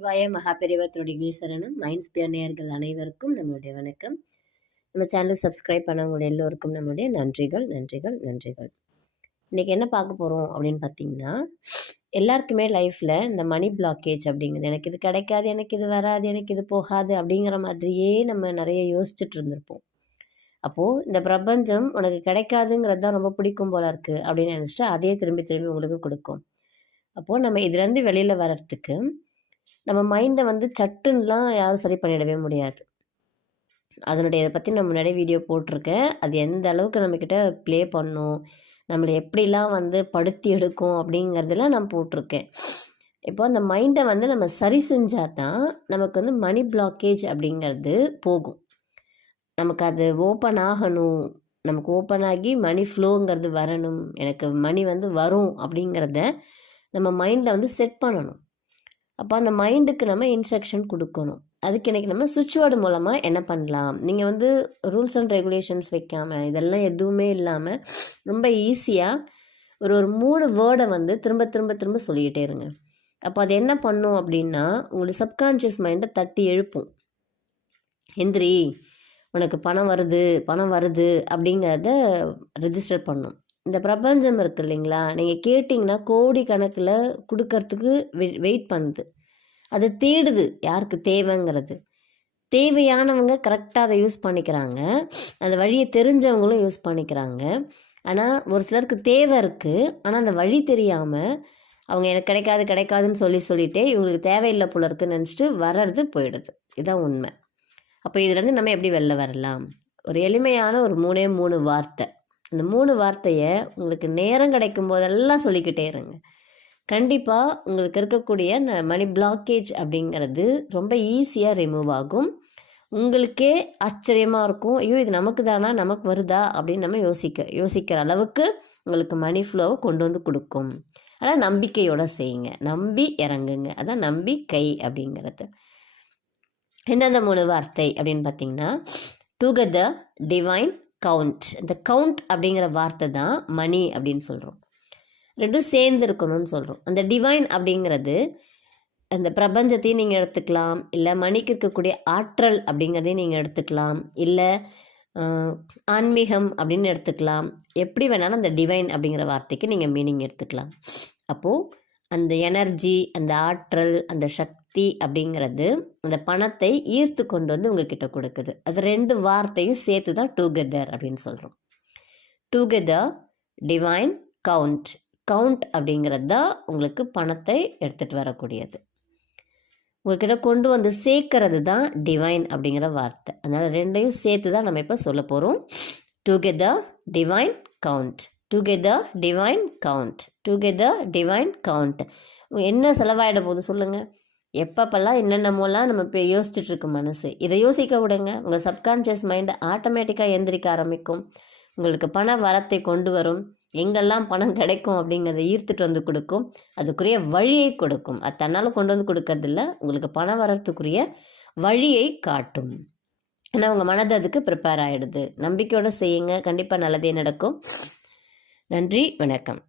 சிவாய மகாபெரிவர் தொடிகள் சரணம். மைண்ட்ஸ் பியர்னியர்கள் அனைவருக்கும் நம்மளுடைய வணக்கம். நம்ம சேனலுக்கு சப்ஸ்கிரைப் பண்ணவங்க எல்லோருக்கும் நம்மளுடைய நன்றிகள் நன்றிகள் நன்றிகள். இன்றைக்கி என்ன பார்க்க போகிறோம் அப்படின்னு பார்த்தீங்கன்னா எல்லாருக்குமே லைஃப்பில் இந்த மணி பிளாக்கேஜ் அப்படிங்கிறது எனக்கு இது கிடைக்காது எனக்கு இது வராது எனக்கு இது போகாது அப்படிங்கிற மாதிரியே நம்ம நிறைய யோசிச்சுட்டு இருந்திருப்போம். அப்போது இந்த பிரபஞ்சம் உனக்கு கிடைக்காதுங்கிறது தான் ரொம்ப பிடிக்கும் போல இருக்குது அப்படின்னு நினச்சிட்டு அதே திரும்பி திரும்பி உங்களுக்கு கொடுக்கும். அப்போது நம்ம இதுலேருந்து வெளியில் வர்றதுக்கு நம்ம மைண்டை வந்து சட்டுன்னெலாம் யாரும் சரி பண்ணிடவே முடியாது. அதனுடைய இதை பற்றி நான் முன்னாடியே வீடியோ போட்டிருக்கேன். அது எந்த அளவுக்கு நம்மக்கிட்ட ப்ளே பண்ணும் நம்மளை எப்படிலாம் வந்து படுத்தி எடுக்கும் அப்படிங்கிறதெல்லாம் நான் போட்டிருக்கேன். இப்போ அந்த மைண்டை வந்து நம்ம சரி செஞ்சால் தான் நமக்கு வந்து மணி பிளாக்கேஜ் அப்படிங்கிறது போகும். நமக்கு அது ஓப்பன் ஆகணும். நமக்கு ஓப்பன் ஆகி மணி ஃப்ளோங்கிறது வரணும். எனக்கு மணி வந்து வரும் அப்படிங்கிறத நம்ம மைண்டில் வந்து செட் பண்ணணும். அப்போ அந்த மைண்டுக்கு நம்ம இன்ஸ்ட்ரக்ஷன் கொடுக்கணும். அதுக்கு இன்றைக்கி நம்ம சுவிட்ச் போர்டு மூலமாக என்ன பண்ணலாம்? நீங்கள் வந்து ரூல்ஸ் அண்ட் ரெகுலேஷன்ஸ் வைக்காமல் இதெல்லாம் எதுவுமே இல்லாமல் ரொம்ப ஈஸியாக ஒரு ஒரு மூணு வேர்டை வந்து திரும்ப திரும்ப திரும்ப சொல்லிக்கிட்டே இருங்க. அப்போ அது என்ன பண்ணும் அப்படின்னா உங்களுடைய சப்கான்ஷியஸ் மைண்டை தட்டி எழுப்பும். எந்திரி உனக்கு பணம் வருது பணம் வருது அப்படிங்கிறத ரெஜிஸ்டர் பண்ணும். இந்த பிரபஞ்சம் இருக்குது இல்லைங்களா? நீங்கள் கேட்டிங்கன்னா கோடி கணக்கில் கொடுக்கறதுக்கு வெ வெயிட் பண்ணுது. அது தேடுது யாருக்கு தேவைங்கிறது. தேவையானவங்க கரெக்டாக அதை யூஸ் பண்ணிக்கிறாங்க. அந்த வழியை தெரிஞ்சவங்களும் யூஸ் பண்ணிக்கிறாங்க. ஆனால் ஒரு சிலருக்கு தேவை இருக்குது ஆனால் அந்த வழி தெரியாமல் அவங்க எனக்கு கிடைக்காது கிடைக்காதுன்னு சொல்லி சொல்லிட்டே இவங்களுக்கு தேவையில்லை போல இருக்குன்னு நினச்சிட்டு வர்றது போயிடுது. இதுதான் உண்மை. அப்போ இதுலேருந்து நம்ம எப்படி வெளில வரலாம்? ஒரு எளிமையான ஒரு மூணே மூணு வார்த்தை. அந்த மூணு வார்த்தையை உங்களுக்கு நேரம் கிடைக்கும் போதெல்லாம் சொல்லிக்கிட்டே இருங்க. கண்டிப்பாக உங்களுக்கு இருக்கக்கூடிய இந்த மணி பிளாக்கேஜ் அப்படிங்கிறது ரொம்ப ஈஸியாக ரிமூவ் ஆகும். உங்களுக்கே ஆச்சரியமாக இருக்கும். ஐயோ இது நமக்கு தானா? நமக்கு வருதா? அப்படின்னு நம்ம யோசிக்க யோசிக்கிற அளவுக்கு உங்களுக்கு மணி ஃப்ளோவை கொண்டு வந்து கொடுக்கும். ஆனால் நம்பிக்கையோடு செய்யுங்க. நம்பி இறங்குங்க. அதான் நம்பிக்கை அப்படிங்கிறது. என்னென்ன மூணு வார்த்தை அப்படின்னு பார்த்தீங்கன்னா டுகெதர் டிவைன் கவுண்ட் இந்த கவுண்ட் அப்படிங்கிற வார்த்தை தான் மணி அப்படின்னு சொல்கிறோம் ரெண்டும் சேர்ந்து இருக்கணும்னு சொல்கிறோம் அந்த டிவைன் அப்படிங்கிறது அந்த பிரபஞ்சத்தையும் நீங்கள் எடுத்துக்கலாம். இல்லை மணிக்கு இருக்கக்கூடிய ஆற்றல் அப்படிங்கிறதையும் நீங்கள் எடுத்துக்கலாம். இல்லை ஆன்மீகம் அப்படின்னு எடுத்துக்கலாம். எப்படி வேணாலும் அந்த டிவைன் அப்படிங்கிற வார்த்தைக்கு நீங்கள் மீனிங் எடுத்துக்கலாம். அப்போது அந்த எனர்ஜி அந்த ஆற்றல் அந்த சக்தி அப்படிங்கிறது அந்த பணத்தை ஈர்த்து கொண்டு வந்து உங்ககிட்ட கொடுக்குது. அது ரெண்டு வார்த்தையும் சேர்த்து தான் டுகெதர் அப்படின்னு சொல்கிறோம் டுகெதர் டிவைன் கவுண்ட் கவுண்ட் அப்படிங்கிறது தான் உங்களுக்கு பணத்தை எடுத்துகிட்டு வரக்கூடியது. உங்ககிட்ட கொண்டு வந்து சேர்க்கறது தான் டிவைன் அப்படிங்கிற வார்த்தை. அதனால் ரெண்டையும் சேர்த்து தான் நம்ம இப்போ சொல்ல போகிறோம் together divine count together divine count together divine count என்ன செலவாயிட போகுது சொல்லுங்கள் எப்பப்பெல்லாம் என்னென்னமோலாம் நம்ம இப்போ யோசிச்சுட்டு இருக்கு மனசு இதை யோசிக்க விடுங்க. உங்கள் சப்கான்ஷியஸ் மைண்டு ஆட்டோமேட்டிக்காக எந்திரிக்க ஆரம்பிக்கும். உங்களுக்கு பண வரத்தை கொண்டு வரும். எங்கெல்லாம் பணம் கிடைக்கும் அப்படிங்கிறத ஈர்த்துட்டு வந்து கொடுக்கும். அதுக்குரிய வழியை கொடுக்கும். அது தன்னால் கொண்டு வந்து கொடுக்கறதில்ல. உங்களுக்கு பணம் வரத்துக்குரிய வழியை காட்டும். ஆனால் உங்கள் மனது அதுக்கு ப்ரிப்பேர் ஆகிடுது நம்பிக்கையோடு செய்யுங்க. கண்டிப்பாக நல்லதே நடக்கும். நன்றி. வணக்கம்.